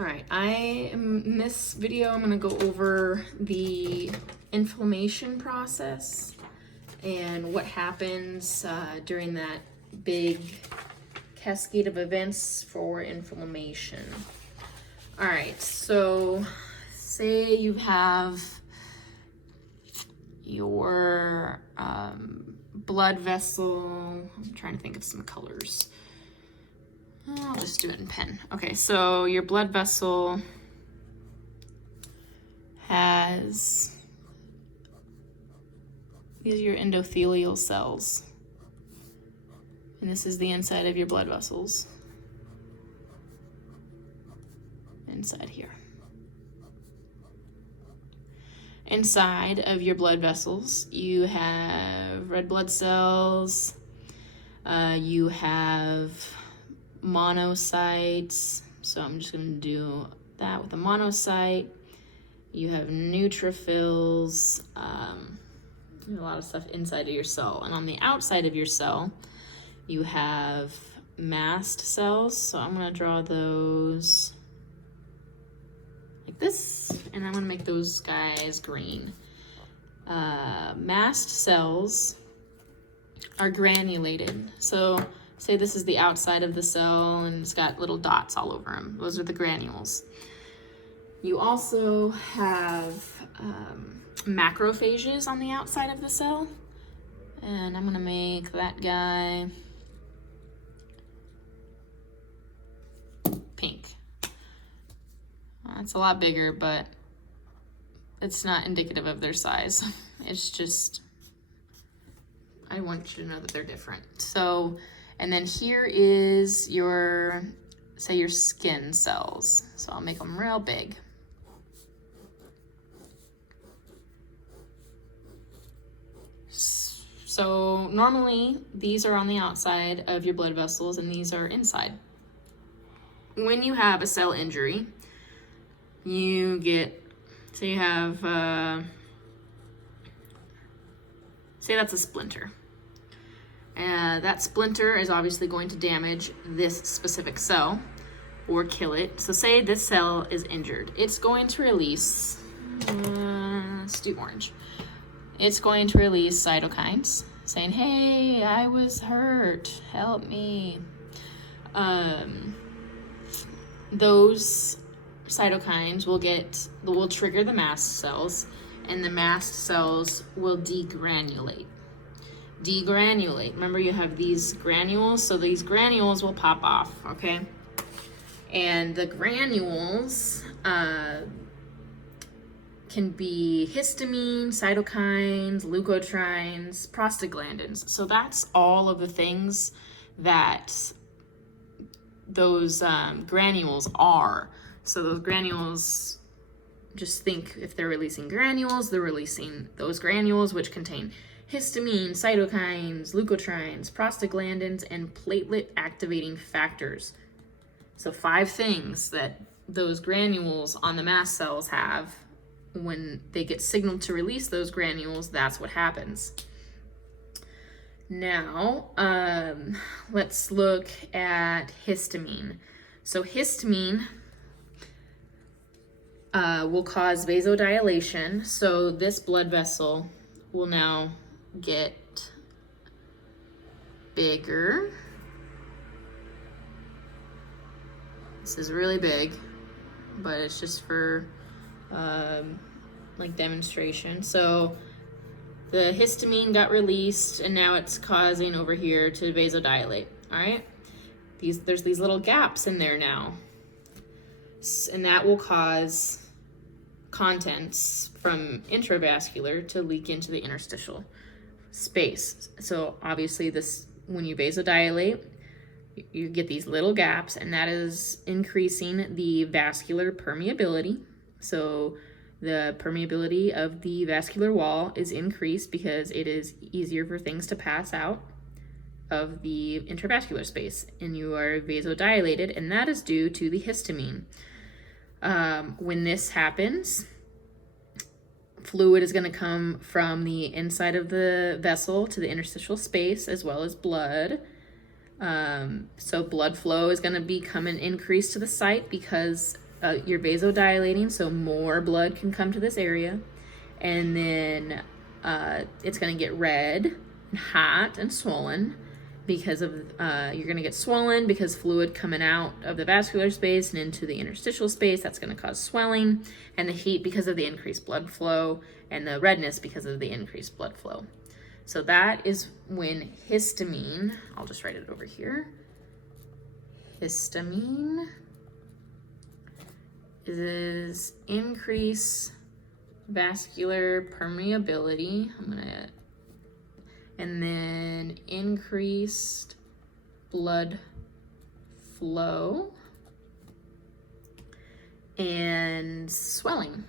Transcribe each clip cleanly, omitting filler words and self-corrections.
All right, in this video, I'm gonna go over the inflammation process and what happens during that big cascade of events for inflammation. All right, so say you have your blood vessel. I'm trying to think of some colors. I'll just do it in pen. Okay, so your blood vessel has, these are your endothelial cells. And this is the inside of your blood vessels. Inside here. Inside of your blood vessels, you have red blood cells, you have monocytes, so I'm just going to do that with a monocyte. You have neutrophils, a lot of stuff inside of your cell. And on the outside of your cell, you have mast cells, so I'm going to draw those like this, and I'm going to make those guys green. Mast cells are granulated, so say this is the outside of the cell and it's got little dots all over them. Those are the granules. You also have macrophages on the outside of the cell. And I'm gonna make that guy pink. It's a lot bigger, but it's not indicative of their size. It's just, I want you to know that they're different. So, and then here is your, say your skin cells. So I'll make them real big. So normally these are on the outside of your blood vessels and these are inside. When you have a cell injury, you get, so you have, say that's a splinter. That splinter is obviously going to damage this specific cell or kill it. So say this cell is injured. It's going to release, let's do orange. It's going to release cytokines saying, hey, I was hurt, help me. Those cytokines will trigger the mast cells, and the mast cells will degranulate. Remember, you have these granules, so these granules will pop off, okay? And the granules can be histamine, cytokines, leukotrienes, prostaglandins. So that's all of the things that those granules are. So those granules, just think if they're releasing granules, they're releasing those granules which contain histamine, cytokines, leukotrienes, prostaglandins, and platelet activating factors. So 5 things that those granules on the mast cells have. When they get signaled to release those granules, that's what happens. Now, let's look at histamine. So histamine will cause vasodilation. So this blood vessel will now get bigger. This is really big, but it's just for like demonstration. So the histamine got released and now it's causing over here to vasodilate. All right, there's these little gaps in there now, and that will cause contents from intravascular to leak into the interstitial space. So obviously this, when you vasodilate, you get these little gaps, and that is increasing the vascular permeability. So the permeability of the vascular wall is increased because it is easier for things to pass out of the intravascular space, and you are vasodilated, and that is due to the histamine. When this happens, fluid is going to come from the inside of the vessel to the interstitial space, as well as blood. So blood flow is going to become an increase to the site because you're vasodilating, so more blood can come to this area, and then it's going to get red and hot and swollen because of you're going to get swollen because fluid coming out of the vascular space and into the interstitial space. That's going to cause swelling, and the heat because of the increased blood flow, and the redness because of the increased blood flow. So that is when histamine, I'll just write it over here. Histamine is increase vascular permeability. And then increased blood flow and swelling.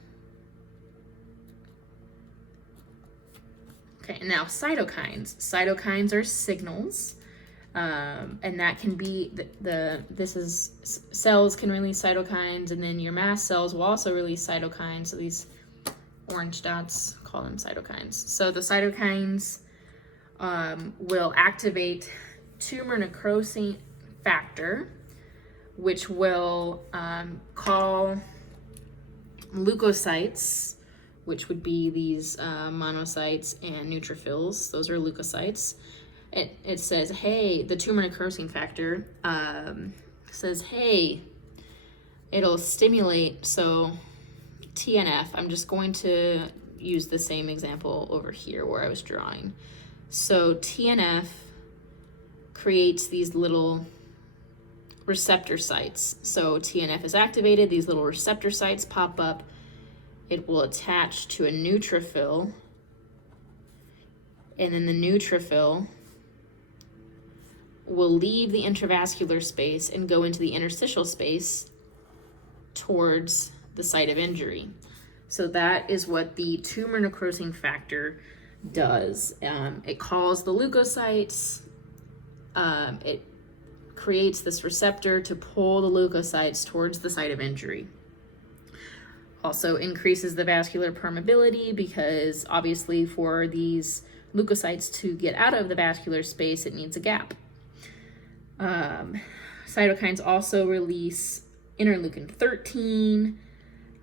Okay, now cytokines. Cytokines are signals, and that can be cells can release cytokines, and then your mast cells will also release cytokines. So these orange dots, call them cytokines. So the cytokines will activate tumor necrosing factor, which will call leukocytes, which would be these monocytes and neutrophils. Those are leukocytes. It says, hey, the tumor necrosing factor says, hey, it'll stimulate, so TNF, I'm just going to use the same example over here where I was drawing. So TNF creates these little receptor sites. So TNF is activated, these little receptor sites pop up. It will attach to a neutrophil, and then the neutrophil will leave the intravascular space and go into the interstitial space towards the site of injury. So that is what the tumor necrosing factor does. It calls the leukocytes. It creates this receptor to pull the leukocytes towards the site of injury. Also increases the vascular permeability because obviously for these leukocytes to get out of the vascular space, it needs a gap. Cytokines also release interleukin 13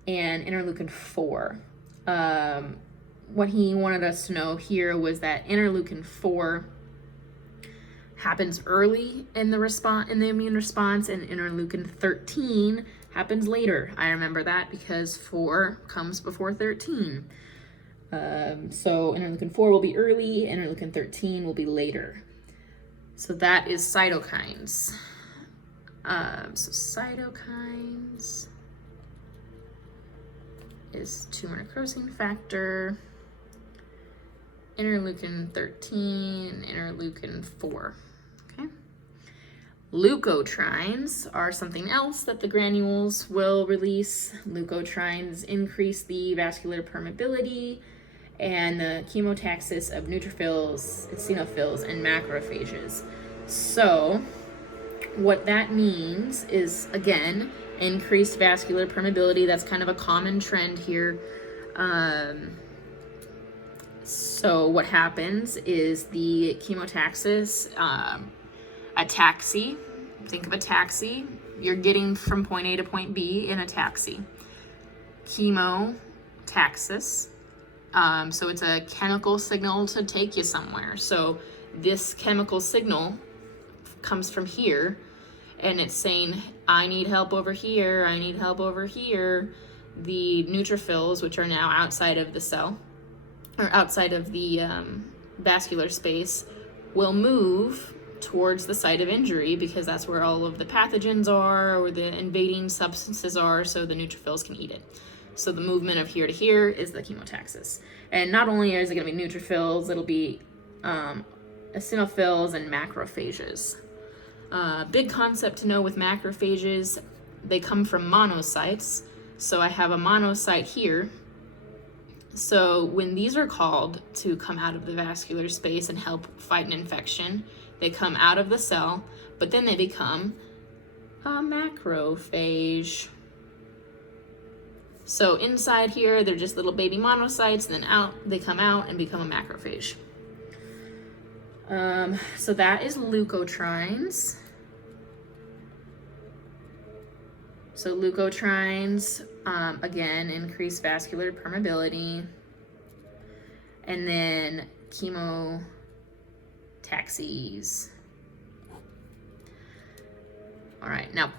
and interleukin 4. What he wanted us to know here was that interleukin 4 happens early in the immune response, and interleukin 13 happens later. I remember that because 4 comes before 13. So interleukin 4 will be early, interleukin 13 will be later. So that is cytokines. So cytokines is tumor necrosing factor, interleukin 13, interleukin 4. Okay. Leukotrienes are something else that the granules will release. Leukotrienes increase the vascular permeability and the chemotaxis of neutrophils, eosinophils, and macrophages. So what that means is, again, increased vascular permeability. That's kind of a common trend here. So what happens is the chemotaxis, a taxi, think of a taxi. You're getting from point A to point B in a taxi. Chemotaxis. So it's a chemical signal to take you somewhere. So this chemical signal comes from here, and it's saying, I need help over here, I need help over here. The neutrophils, which are now outside of the cell, or outside of the vascular space, will move towards the site of injury because that's where all of the pathogens are, or the invading substances are, so the neutrophils can eat it. So the movement of here to here is the chemotaxis. And not only is it going to be neutrophils, it'll be eosinophils and macrophages. Big concept to know with macrophages, they come from monocytes. So I have a monocyte here. So when these are called to come out of the vascular space and help fight an infection, they come out of the cell, but then they become a macrophage. So inside here, they're just little baby monocytes, and then out, they come out and become a macrophage. So that is leukotrienes. So leukotrienes, again, increase vascular permeability. And then chemotaxis. All right, now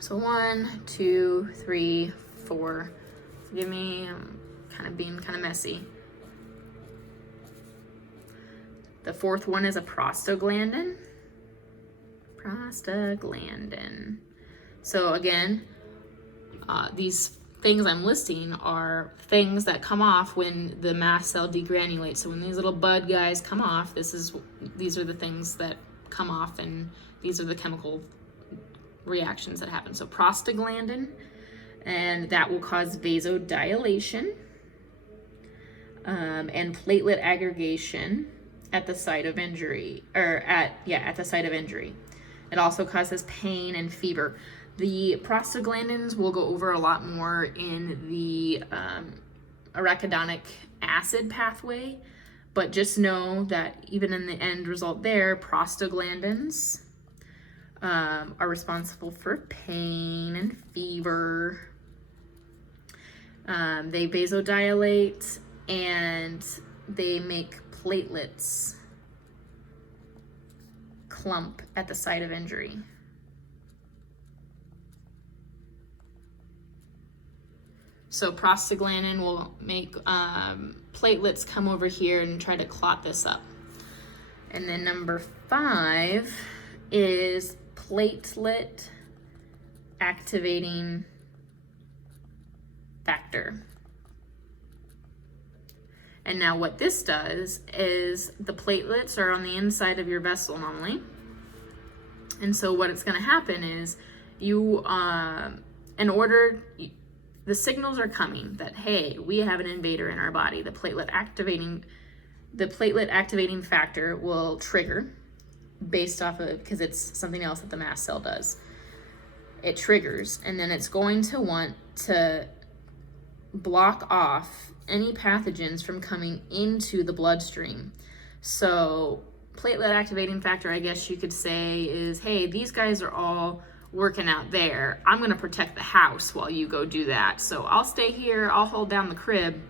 so 1, 2, 3, 4. Forgive me, I'm kind of being kind of messy. The fourth one is a prostaglandin. So again, these things I'm listing are things that come off when the mast cell degranulates. So when these little bud guys come off, these are the things that come off, and these are the chemical reactions that happen. So prostaglandin, and that will cause vasodilation and platelet aggregation at the site of injury, at the site of injury. It also causes pain and fever. The prostaglandins we'll go over a lot more in the arachidonic acid pathway, but just know that even in the end result there, prostaglandins are responsible for pain and fever. They vasodilate, and they make platelets clump at the site of injury. So prostaglandin will make platelets come over here and try to clot this up. And then number 5 is platelet activating factor. And now what this does is the platelets are on the inside of your vessel normally. And so what it's going to happen is the signals are coming that, hey, we have an invader in our body. The platelet activating factor will trigger based off of, because it's something else that the mast cell does. It triggers, and then it's going to want to block off any pathogens from coming into the bloodstream. So platelet activating factor, I guess you could say, is, hey, these guys are all working out there. I'm going to protect the house while you go do that. So I'll stay here, I'll hold down the crib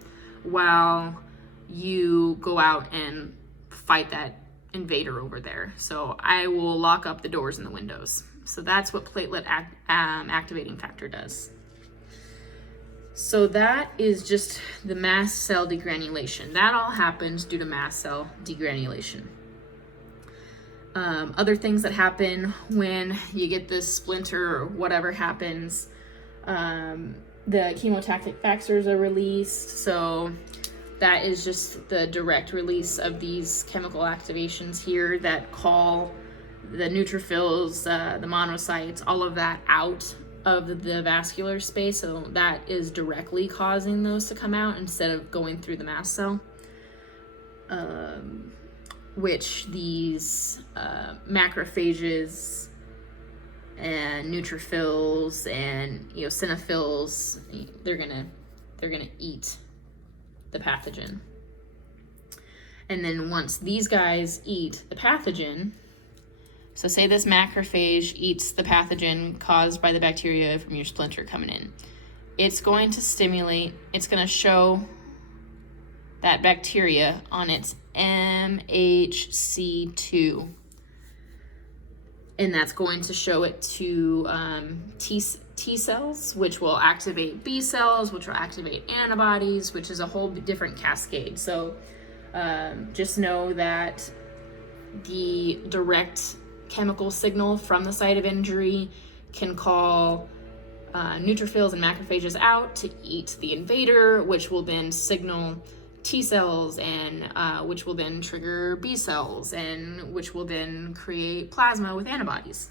while you go out and fight that invader over there. So I will lock up the doors and the windows. So that's what platelet activating factor does. So that is just the mast cell degranulation. That all happens due to mast cell degranulation. Other things that happen when you get this splinter or whatever happens, the chemotaxis factors are released. So that is just the direct release of these chemical activations here that call the neutrophils, the monocytes, all of that out of the vascular space. So that is directly causing those to come out instead of going through the mast cell. Which these macrophages and neutrophils and eosinophils, they're gonna eat the pathogen. And then once these guys eat the pathogen, so say this macrophage eats the pathogen caused by the bacteria from your splinter coming in, it's going to stimulate, it's going to show that bacteria on its MHC2. And that's going to show it to T cells, which will activate B cells, which will activate antibodies, which is a whole different cascade. So just know that the direct chemical signal from the site of injury can call neutrophils and macrophages out to eat the invader, which will then signal T cells, and which will then trigger B cells, and which will then create plasma with antibodies.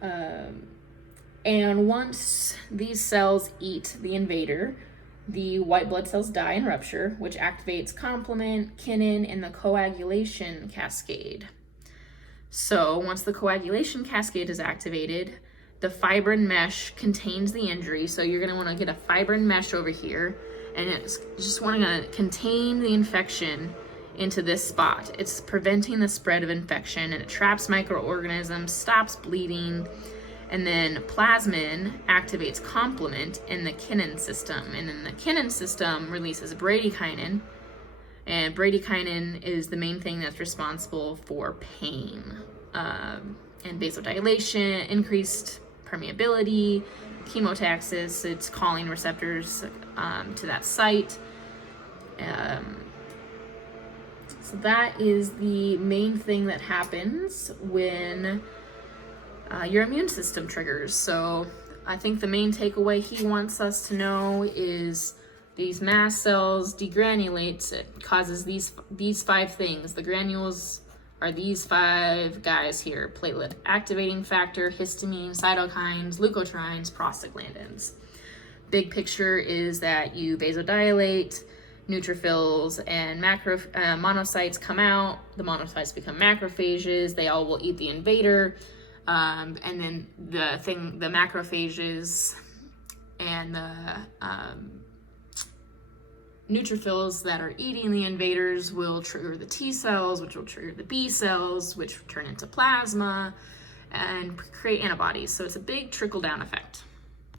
And once these cells eat the invader, the white blood cells die and rupture, which activates complement, kinin, and the coagulation cascade. So once the coagulation cascade is activated, the fibrin mesh contains the injury. So you're going to want to get a fibrin mesh over here, and it's just wanting to contain the infection into this spot. It's preventing the spread of infection, and it traps microorganisms, stops bleeding, and then plasmin activates complement in the kinin system, and then the kinin system releases bradykinin, and bradykinin is the main thing that's responsible for pain and vasodilation, increased permeability, chemotaxis. It's calling receptors to that site. So that is the main thing that happens when your immune system triggers. So I think the main takeaway he wants us to know is these mast cells degranulates. It causes these 5 things. The granules are these 5 guys here: platelet activating factor, histamine, cytokines, leukotrienes, prostaglandins. Big picture is that you vasodilate, neutrophils and monocytes come out. The monocytes become macrophages. They all will eat the invader. And then the macrophages and the neutrophils that are eating the invaders will trigger the T cells, which will trigger the B cells, which turn into plasma and create antibodies. So it's a big trickle-down effect.